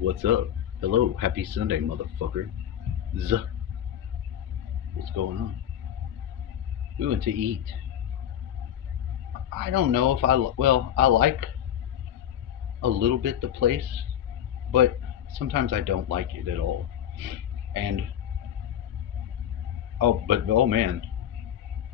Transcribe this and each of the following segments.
What's up? Hello, happy Sunday, motherfucker. Z. What's going on? We went to eat. I don't know if I like a little bit the place, but sometimes I don't like it at all. And oh man,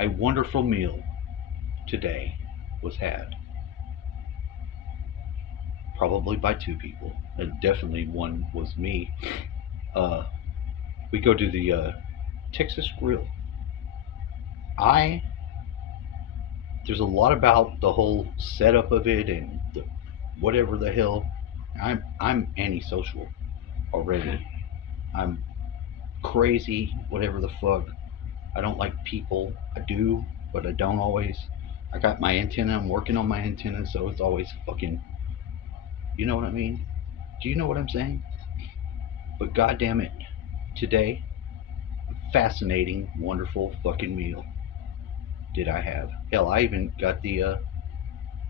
a wonderful meal today was had, probably by two people, and definitely one was me. Uh, we go to the Texas Grill. I There's a lot about the whole setup of it and the whatever the hell. I'm antisocial already. I'm crazy, whatever the fuck. I don't like people. I do, but I don't always. I got my antenna. I'm working on my antenna, so it's always fucking. You know what I mean? Do you know what I'm saying? But goddamn it, today, fascinating, wonderful fucking meal did I have. Hell, I even got the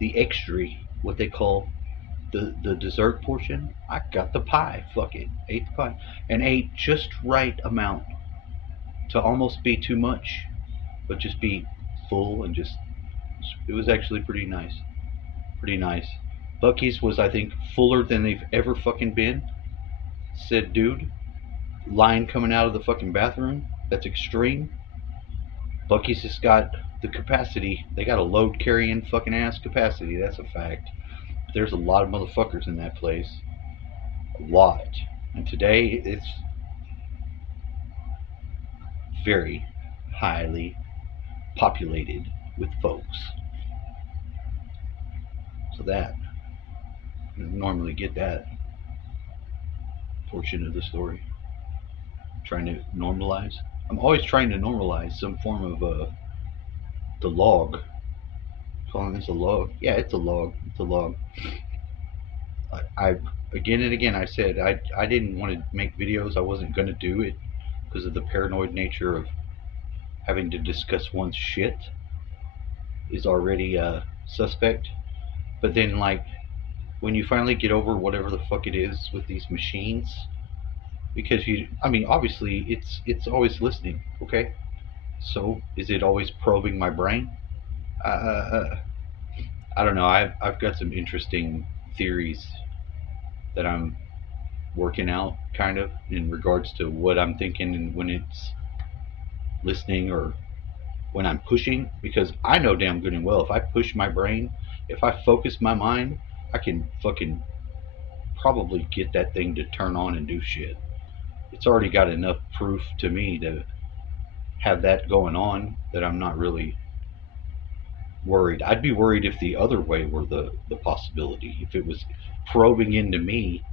extra, what they call the dessert portion. I got the pie. Fuck it, ate the pie and ate just right amount to almost be too much, but just be full and just. It was actually pretty nice. Pretty nice. Bucky's was, I think, fuller than they've ever fucking been. Said dude, line coming out of the fucking bathroom. That's extreme. Bucky's has got the capacity. They got a load carrying fucking ass capacity. That's a fact. There's a lot of motherfuckers in that place. A lot. And today it's very highly populated with folks. So that, you normally get that portion of the story. Trying to normalize. I'm always trying to normalize some form of the log. Calling this a log? Yeah, it's a log. It's a log. I again and again I said I didn't want to make videos. I wasn't gonna do it because of the paranoid nature of having to discuss one's shit is already suspect. But then like when you finally get over whatever the fuck it is with these machines, because I mean obviously it's always listening, okay? So is it always probing my brain? Uh, I don't know. I've got some interesting theories that I'm working out, kind of, in regards to what I'm thinking and when it's listening or when I'm pushing. Because I know damn good and well if I push my brain, if I focus my mind, I can fucking probably get that thing to turn on and do shit. It's already got enough proof to me to have that going on that I'm not really worried. I'd be worried if the other way were the possibility. If it was probing into me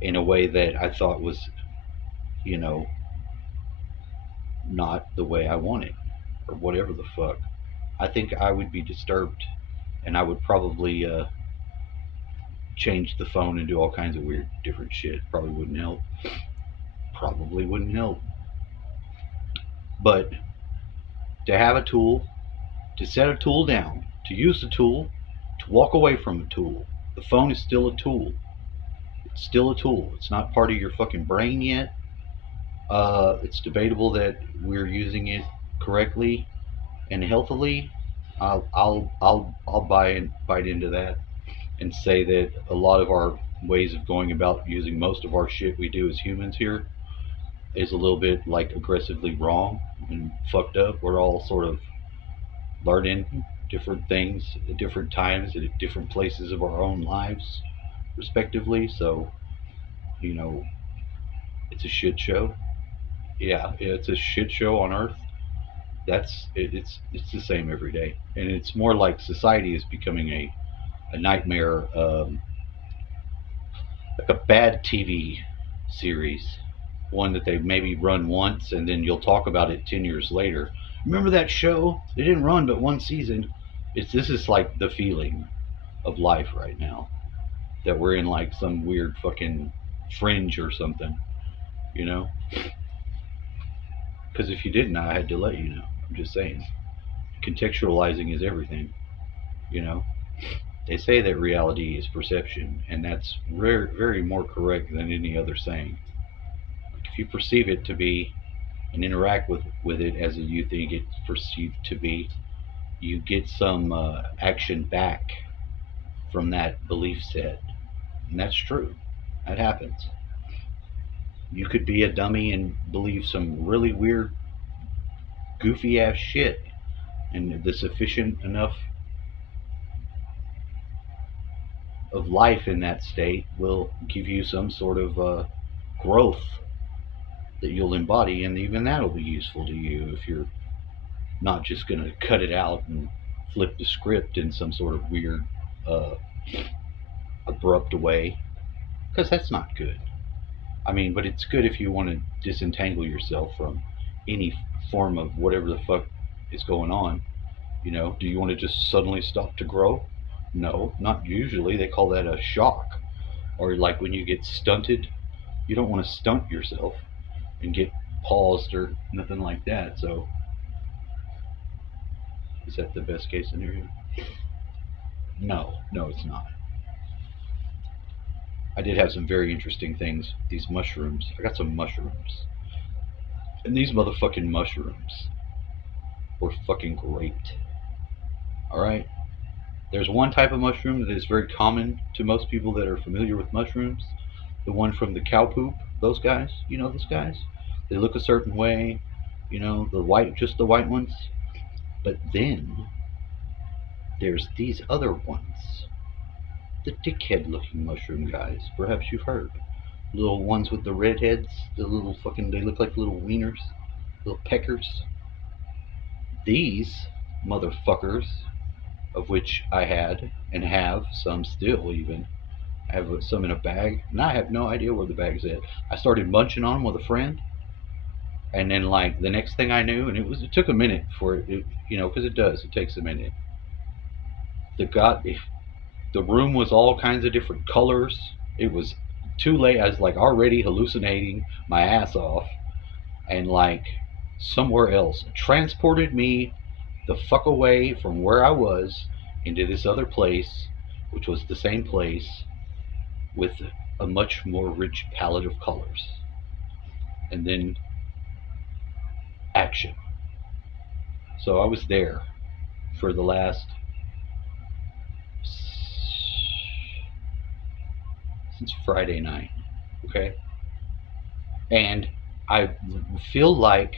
in a way that I thought was, you know, not the way I want it or whatever the fuck. I think I would be disturbed and I would probably change the phone and do all kinds of weird different shit. Probably wouldn't help. Probably wouldn't help. But to have a tool, to set a tool down, to use the tool, to walk away from a tool. The phone is still a tool. It's still a tool. It's not part of your fucking brain yet. It's debatable that we're using it correctly and healthily. I'll bite into that and say that a lot of our ways of going about using most of our shit we do as humans here is a little bit like aggressively wrong and fucked up. We're all sort of learning different things at different times and at different places of our own lives, respectively. So, you know, it's a shit show. Yeah, it's a shit show on Earth. It's the same every day, and it's more like society is becoming a nightmare, like a bad TV series, one that they maybe run once and then you'll talk about it 10 years later. Remember that show? It didn't run but one season. This is like the feeling of life right now, that we're in like some weird fucking fringe or something, you know? Because if you didn't, I had to let you know. I'm just saying, contextualizing is everything, you know. They say that reality is perception, and that's very, very more correct than any other saying. Like if you perceive it to be and interact with it as you think it's perceived to be, you get some action back from that belief set. And that's true. That happens. You could be a dummy and believe some really weird, goofy ass shit, and the sufficient enough of life in that state will give you some sort of growth that you'll embody, and even that'll be useful to you if you're not just going to cut it out and flip the script in some sort of weird, uh, abrupt way, because that's not good. I mean, but it's good if you want to disentangle yourself from any form of whatever the fuck is going on. You know, do you want to just suddenly stop to grow? No, not usually. They call that a shock. Or like when you get stunted, you don't want to stunt yourself and get paused or nothing like that. So, is that the best case scenario? No, no, it's not. I did have some very interesting things. These mushrooms. I got some mushrooms. And these motherfucking mushrooms were fucking great. Alright? There's one type of mushroom that is very common to most people that are familiar with mushrooms. The one from the cow poop. Those guys. You know those guys? They look a certain way. You know, the white, just the white ones. But then there's these other ones. The dickhead looking mushroom guys. Perhaps you've heard. Little ones with the red heads. The little fucking, they look like little wieners. Little peckers. These motherfuckers, of which I had and have some still even. I have some in a bag, and I have no idea where the bag's at. I started munching on them with a friend, and then like the next thing I knew, and it took a minute for it, you know, because it does, it takes a minute. The god, the room was all kinds of different colors. It was too late. I was like already hallucinating my ass off, and like somewhere else transported me the fuck away from where I was into this other place, which was the same place with a much more rich palette of colors. And then action. So I was there for the last, since Friday night, okay? And I feel like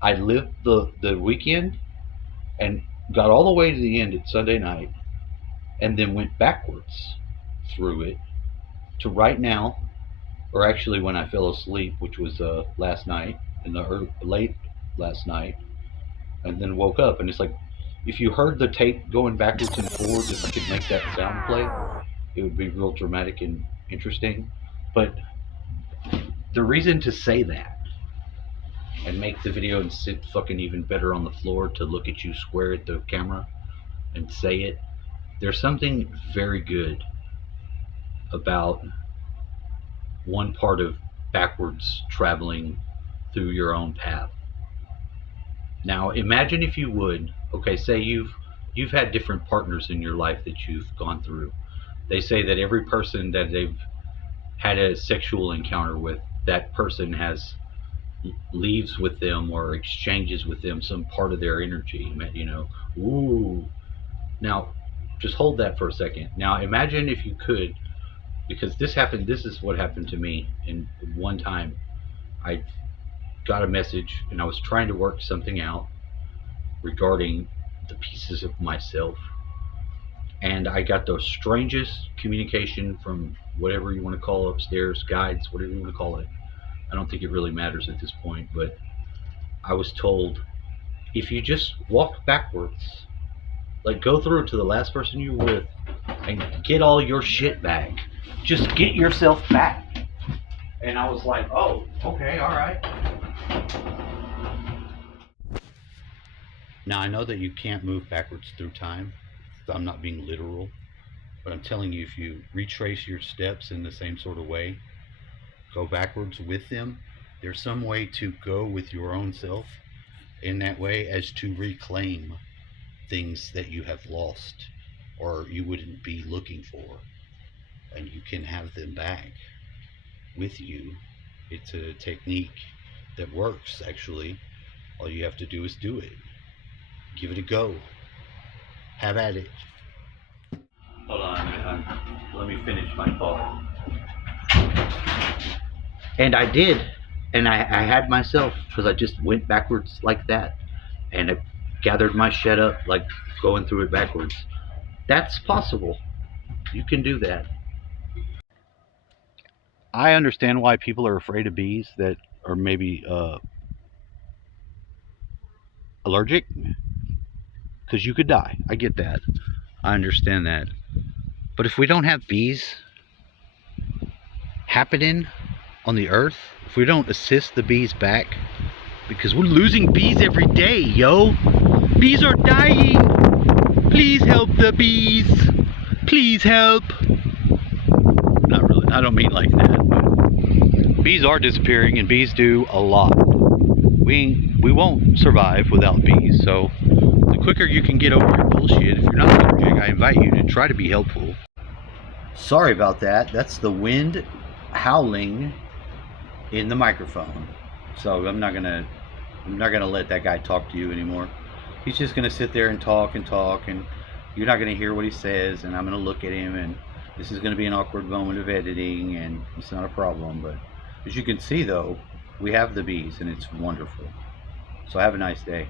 I lived the weekend and got all the way to the end at Sunday night and then went backwards through it to right now, or actually when I fell asleep, which was last night, in the late last night, and then woke up. And it's like, if you heard the tape going backwards and forwards, if I could make that sound play, it would be real dramatic and interesting. But the reason to say that and make the video and sit fucking even better on the floor to look at you square at the camera and say it, there's something very good about one part of backwards traveling through your own path. Now imagine, if you would, okay, say you've had different partners in your life that you've gone through. They say that every person that they've had a sexual encounter with, that person has leaves with them or exchanges with them some part of their energy, you know. Ooh. Now just hold that for a second. Now imagine, if you could, because this is what happened to me. In one time I got a message and I was trying to work something out regarding the pieces of myself, and I got the strangest communication from whatever you want to call upstairs, guides, whatever you want to call it. I don't think it really matters at this point, but I was told, if you just walk backwards, like go through to the last person you were with and get all your shit back, just get yourself back. And I was like, oh, okay, all right. Now I know that you can't move backwards through time. I'm not being literal, but I'm telling you, if you retrace your steps in the same sort of way, go backwards with them, there's some way to go with your own self in that way as to reclaim things that you have lost or you wouldn't be looking for, and you can have them back with you. It's a technique that works, actually. All you have to do is do it. Give it a go. Have at it. Hold on, let me finish my thought. And I did. And I had myself, because I just went backwards like that. And I gathered my shit up, like going through it backwards. That's possible. You can do that. I understand why people are afraid of bees that are maybe allergic, because you could die. I get that. I understand that. But if we don't have bees happening on the earth, if we don't assist the bees back, because we're losing bees every day, yo. Bees are dying. Please help the bees. Please help. Not really. I don't mean like that. Bees are disappearing, and bees do a lot. We won't survive without bees, so the quicker you can get over your bullshit, if you're not allergic, I invite you to try to be helpful. Sorry about that. That's the wind howling in the microphone. So I'm not gonna let that guy talk to you anymore. He's just gonna sit there and talk, and you're not gonna hear what he says, and I'm gonna look at him, and this is gonna be an awkward moment of editing, and it's not a problem. But as you can see, though, we have the bees, and it's wonderful. So have a nice day.